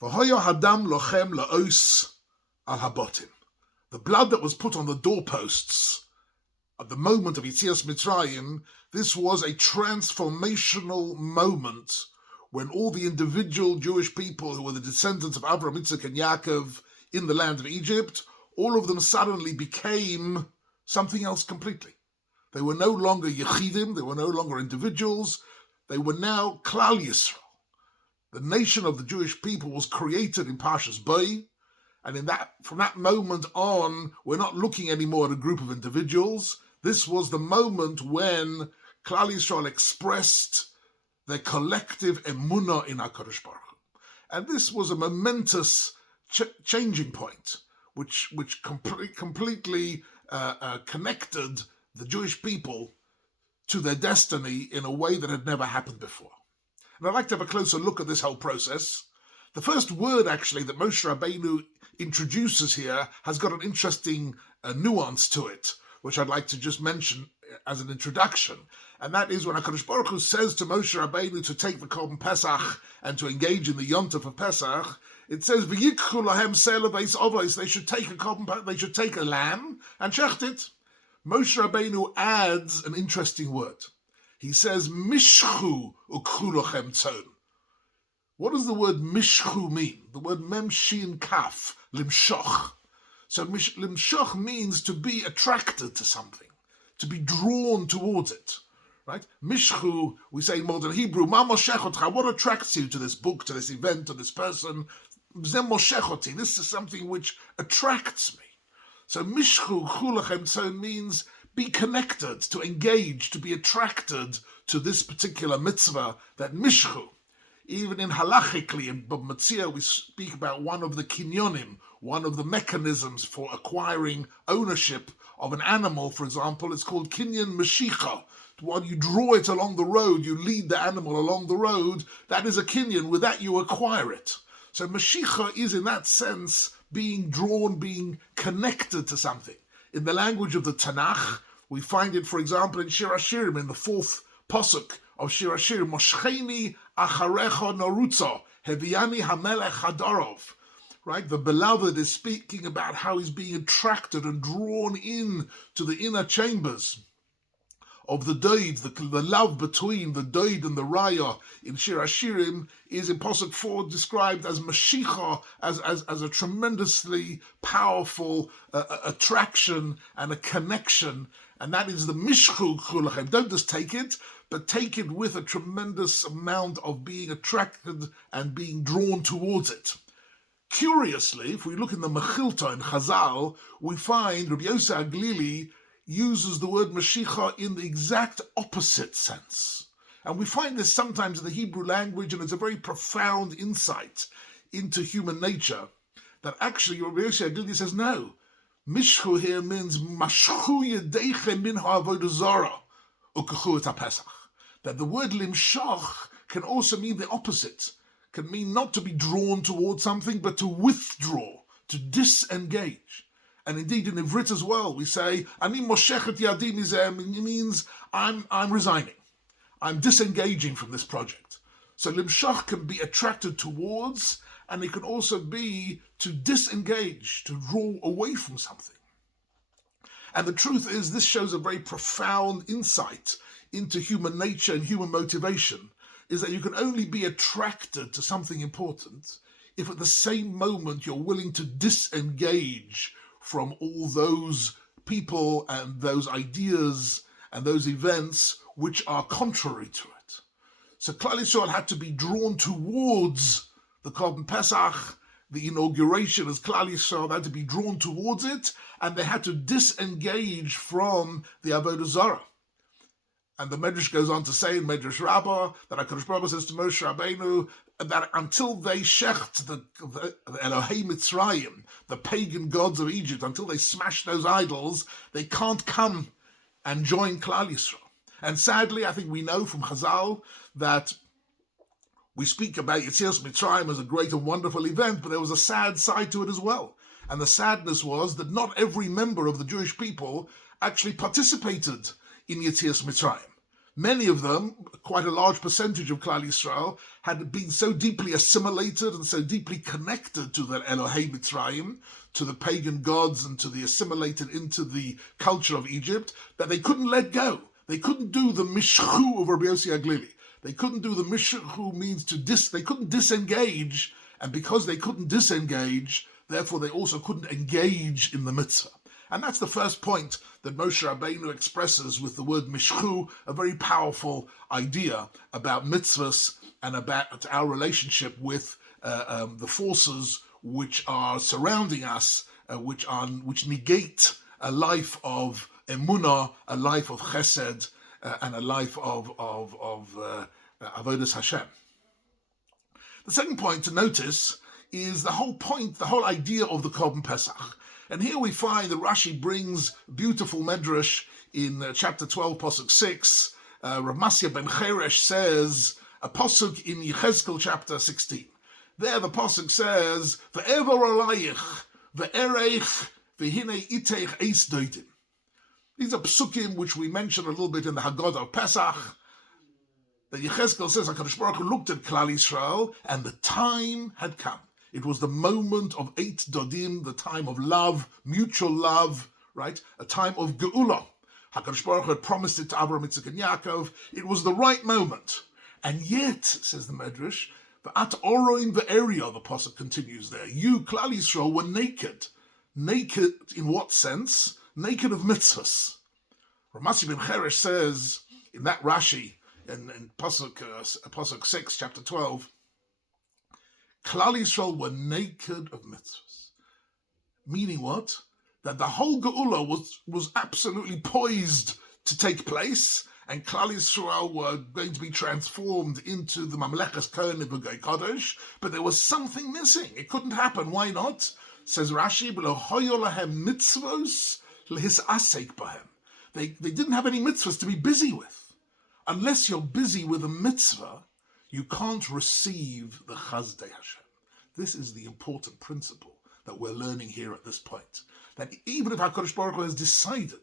V'hoyo hadam lochem la'os al habotim. The blood that was put on the doorposts at the moment of Yetzias Mitzrayim, this was a transformational moment when all the individual Jewish people who were the descendants of Avraham, Yitzchak, and Yaakov in the land of Egypt, all of them suddenly became something else completely. They were no longer Yechidim, they were no longer individuals, they were now Klal Yisrael. The nation of the Jewish people was created in Parshat Bo, and from that moment on, we're not looking anymore at a group of individuals. This was the moment when Klal Yisrael expressed their collective emunah in HaKadosh Baruch Hu. And this was a momentous changing point, which completely connected the Jewish people to their destiny in a way that had never happened before. And I'd like to have a closer look at this whole process. The first word, actually, that Moshe Rabbeinu introduces here has got an interesting nuance to it, which I'd like to just mention as an introduction. And that is when HaKadosh Baruch Hu says to Moshe Rabbeinu to take the Korban Pesach and to engage in the Yontef of Pesach, it says, "V'yikchu lahem se'el beis avos," they should take a lamb and shecht it. Moshe Rabbeinu adds an interesting word. He says, "Mishku ukchu lachem tzon." What does the word Mishku mean? The word mem shin kaf, limshoch. So limshoch means to be attracted to something, to be drawn towards it. Right? Mishku, we say in modern Hebrew, ma moshechotcha, what attracts you to this book, to this event, to this person? Zem moshechoti, this is something which attracts me. So mishku chulachem tzon means be connected, to engage, to be attracted to this particular mitzvah, that mishku. Even in halachically, in Bab Metzia, we speak about one of the kinyonim, one of the mechanisms for acquiring ownership of an animal, for example. It's called kinyan meshicha. While you draw it along the road, you lead the animal along the road, that is a kinyan. With that, you acquire it. So meshicha is, in that sense, being drawn, being connected to something. In the language of the Tanakh, we find it, for example, in Shir HaShirim, in the fourth pasuk of Shir HaShirim, Moshcheni acharecha narutza, heviani hamelech hadarov. Right? The beloved is speaking about how he's being attracted and drawn in to the inner chambers of the Doid. The love between the Doid and the Raya in Shir HaShirim is in Pasuk 4 described as Mashiach, as a tremendously powerful attraction and a connection. And that is the Mishku Chulachem. Don't just take it, but take it with a tremendous amount of being attracted and being drawn towards it. Curiously, if we look in the Mechilta in Chazal, we find Rabbi Yosef Aglili uses the word Mashiach in the exact opposite sense. And we find this sometimes in the Hebrew language, and it's a very profound insight into human nature, that actually Rabbi Yosef Aglili says, no, Mishchu here means Mashchu Yedeiche Min Ha'avodah Zara Ukechu Et HaPesach. That the word Limshach can also mean the opposite, can mean not to be drawn towards something, but to withdraw, to disengage. And indeed in Ivrit as well, we say, Ani moshechet yadi mizeh, it means I'm resigning. I'm disengaging from this project. So Limshach can be attracted towards, and it can also be to disengage, to draw away from something. And the truth is, this shows a very profound insight into human nature and human motivation, is that you can only be attracted to something important if at the same moment you're willing to disengage from all those people and those ideas and those events which are contrary to it. So Klal Yisrael had to be drawn towards the Korban Pesach, the inauguration as Klal Yisrael, they had to be drawn towards it, and they had to disengage from the Avodah Zarah. And the Medrash goes on to say in Medrash Rabbah that HaKadosh Baruch Hu says to Moshe Rabbeinu that until they shecht the Elohei Mitzrayim, the pagan gods of Egypt, until they smash those idols, they can't come and join Klal Yisrael. And sadly, I think we know from Chazal that we speak about Yetzias Mitzrayim as a great and wonderful event, but there was a sad side to it as well. And the sadness was that not every member of the Jewish people actually participated in Yetzias Mitzrayim. Many of them, quite a large percentage of Klal Yisrael, had been so deeply assimilated and so deeply connected to their Elohei Mitzrayim, to the pagan gods and to the assimilated into the culture of Egypt, that they couldn't let go. They couldn't do the Mishku of Rabbi Yossi Aglili. They couldn't do the Mishku means they couldn't disengage, and because they couldn't disengage, therefore they also couldn't engage in the mitzvah. And that's the first point that Moshe Rabbeinu expresses with the word Mishku, a very powerful idea about mitzvahs and about our relationship with the forces which are surrounding us, which negate a life of emunah, a life of chesed, and a life of avodas Hashem. The second point to notice is the whole idea of the Korban Pesach. And here we find that Rashi brings beautiful medrash in chapter 12, Pasuk 6. Rav Masya ben Cheresh says, a Pasuk in Yechezkel chapter 16. There the Pasuk says, Ve'ever olayich, ve'ereich, ve'hinei iteich eis doitim. These are Pasukim which we mentioned a little bit in the Haggadah of Pesach. The Yechezkel says, HaKadosh Baruch Hu looked at Klal Yisrael, and the time had come. It was the moment of Eit Dodim, the time of love, mutual love, right? A time of Geula. HaKadosh Baruch Hu had promised it to Avraham, Yitzchak, and Yaakov. It was the right moment. And yet, says the Medrash, V'at oroin ve'eria, the Pasuk continues there. You, Klal Yisrael, were naked. Naked in what sense? Naked of mitzvahs. Ramasi ben Cheresh says, in that Rashi, in Pasuk 6, chapter 12, Klal Yisrael were naked of mitzvahs. Meaning what? That the whole Geula was absolutely poised to take place, and Klal Yisrael were going to be transformed into the Mamlechas Kohen V'Goy Kodesh, but there was something missing. It couldn't happen. Why not? Says Rashi, B'lo hoyo lahem mitzvos lehisasek bahem. They didn't have any mitzvahs to be busy with. Unless you're busy with a mitzvah, you can't receive the Chazdei Hashem. This is the important principle that we're learning here at this point. That even if HaKadosh Baruch Hu has decided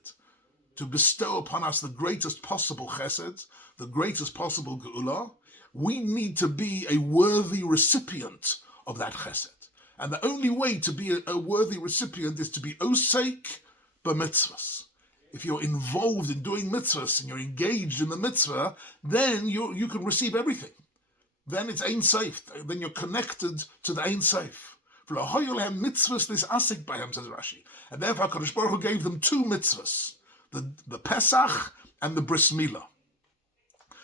to bestow upon us the greatest possible chesed, the greatest possible geula, we need to be a worthy recipient of that chesed. And the only way to be a worthy recipient is to be osek b'mitzvahs. If you're involved in doing mitzvahs and you're engaged in the mitzvah, then you can receive everything. Then it's Ein Sof. Then you're connected to the Ein Sof. Mitzvahs this asik by him, says Rashi. And therefore HaKadosh Baruch Hu gave them two mitzvahs, the Pesach and the Bris Milah.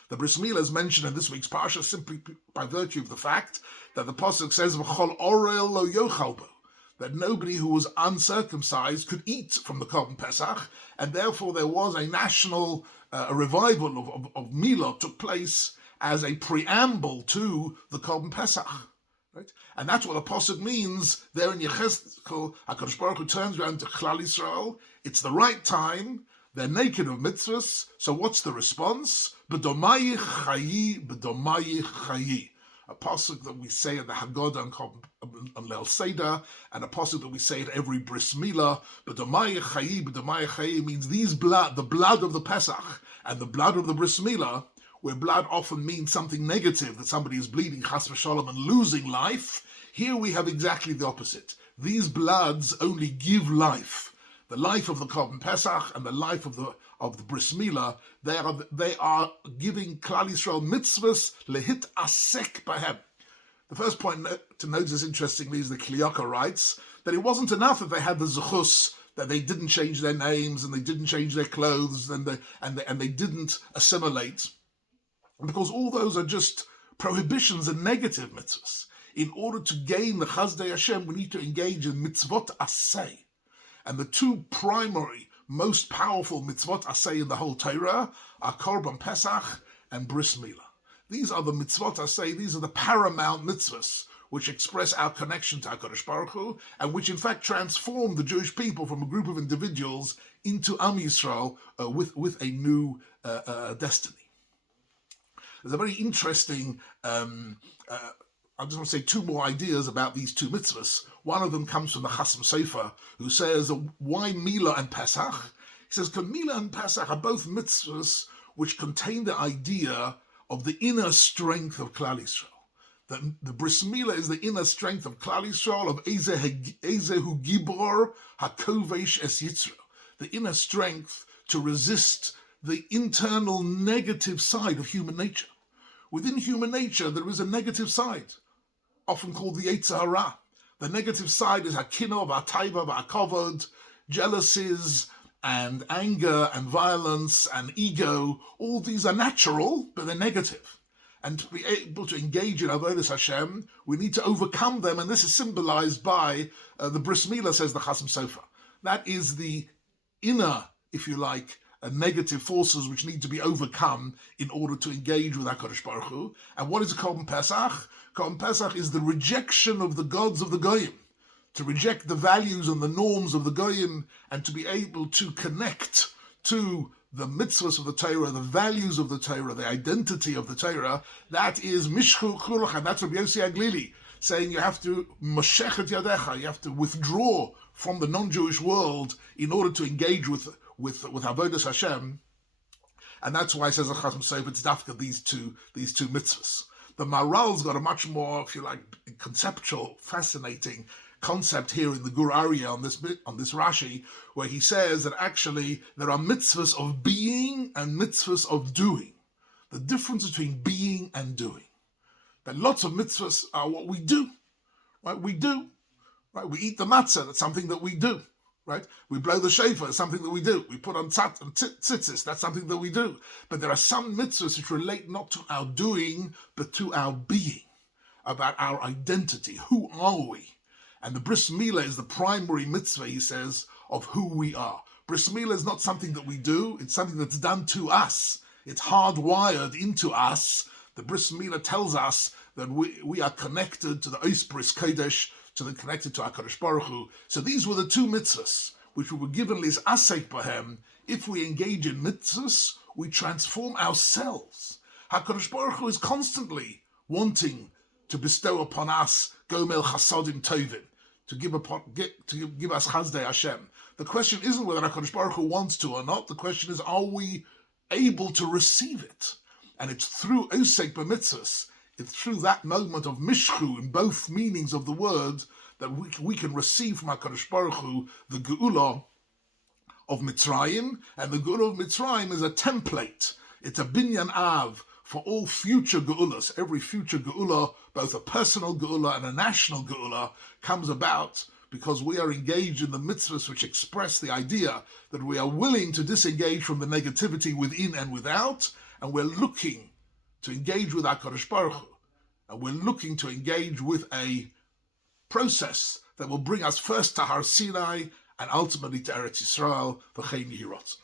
The Bris Milah is mentioned in this week's Parsha simply by virtue of the fact that the Pasuk says, V'chol orel lo yochal bo, that nobody who was uncircumcised could eat from the Korban Pesach, and therefore there was a national revival of Milah took place as a preamble to the Korban Pesach. Right? And that's what the Pasuk means there in Yechezkel. HaKadosh Baruch Hu turns around to Klal Yisrael. It's the right time. They're naked of mitzvahs. So what's the response? B'domayich chayi, b'domayich chayi. A pasuk that we say at the Haggadah on Leil Seder, and a pasuk that we say at every Bris Milah. B'domayich chayi means the blood of the Pesach and the blood of the Bris Milah, where blood often means something negative, that somebody is bleeding, chas v'shalom, and losing life. Here we have exactly the opposite. These bloods only give life. The life of the Korban Pesach and the life of the Bris Milah, they are giving Klal Yisrael mitzvahs lehit asek bahem. The first point to notice, interestingly, is the Kliyaka writes that it wasn't enough that they had the zechus, that they didn't change their names and they didn't change their clothes and they didn't assimilate, because all those are just prohibitions and negative mitzvahs. In order to gain the Chazdei Hashem, we need to engage in mitzvot aseh. And the two primary, most powerful mitzvot aseh in the whole Torah are Korban Pesach and Bris Milah. These are the mitzvot aseh, these are the paramount mitzvahs which express our connection to HaKadosh Baruch Hu, and which in fact transform the Jewish people from a group of individuals into Am Yisrael with a new destiny. There's a very interesting, I just want to say two more ideas about these two mitzvahs. One of them comes from the Chasam Sofer, who says, why Milah and Pesach? He says, because Milah and Pesach are both mitzvahs which contain the idea of the inner strength of Klal Yisrael. The Bris Milah is the inner strength of Klal Yisrael, of Ezehu Gibor HaKovesh Es Yisrael, the inner strength to resist the internal negative side of human nature. Within human nature, there is a negative side, often called the Yetzer Hara. The negative side is Hakino, V'Ataiva, V'Akovod, jealousies, and anger, and violence, and ego. All these are natural, but they're negative. And to be able to engage in Avodas Hashem, we need to overcome them, and this is symbolized by the Bris Milah, says the Chasam Sofer. That is the inner, if you like, negative forces which need to be overcome in order to engage with HaKadosh Baruch Hu. And what is Korban Pesach? Korban Pesach is the rejection of the gods of the Goyim, to reject the values and the norms of the Goyim, and to be able to connect to the mitzvahs of the Torah, the values of the Torah, the identity of the Torah. That is Mishku Chuluch, and that's Rabbi Yossi Aglili, saying you have to Moshechet Yadecha, you have to withdraw from the non-Jewish world in order to engage with Avodas Hashem. And that's why it says Chasam Sofer, it's dafka these two mitzvahs. The Maral's got a much more, if you like, conceptual, fascinating concept here in the Gur Aryeh on this Rashi, where he says that actually there are mitzvahs of being and mitzvahs of doing. The difference between being and doing. That lots of mitzvahs are what we do, right? We do, right? We eat the matzah, that's something that we do, right? We blow the shofar, it's something that we do. We put on tzitzis, that's something that we do. But there are some mitzvahs which relate not to our doing, but to our being, about our identity. Who are we? And the Bris Milah is the primary mitzvah, he says, of who we are. Bris Milah is not something that we do, it's something that's done to us. It's hardwired into us. The Bris Milah tells us that we are connected to the Ois Bris Kodesh, connected to HaKadosh Baruch Hu. So these were the two mitzvahs, which we were given lis asek bahem. If we engage in mitzvahs, we transform ourselves. HaKadosh Baruch Hu is constantly wanting to bestow upon us Gomel Chasodim Tovim, to give us Chazdei Hashem. The question isn't whether HaKadosh Baruch Hu wants to or not. The question is, are we able to receive it? And it's through Osek B'mitzvahs, it's through that moment of Mishku, in both meanings of the word, that we can receive from HaKadosh Baruch Hu the Geula of Mitzrayim. And the Geula of Mitzrayim is a template. It's a binyan av for all future Geulas. Every future Geula, both a personal Geula and a national Geula, comes about because we are engaged in the mitzvahs which express the idea that we are willing to disengage from the negativity within and without, and we're looking to engage with HaKadosh Baruch Hu, and we're looking to engage with a process that will bring us first to Har Sinai and ultimately to Eretz Yisrael, v'chein yehi ratzon.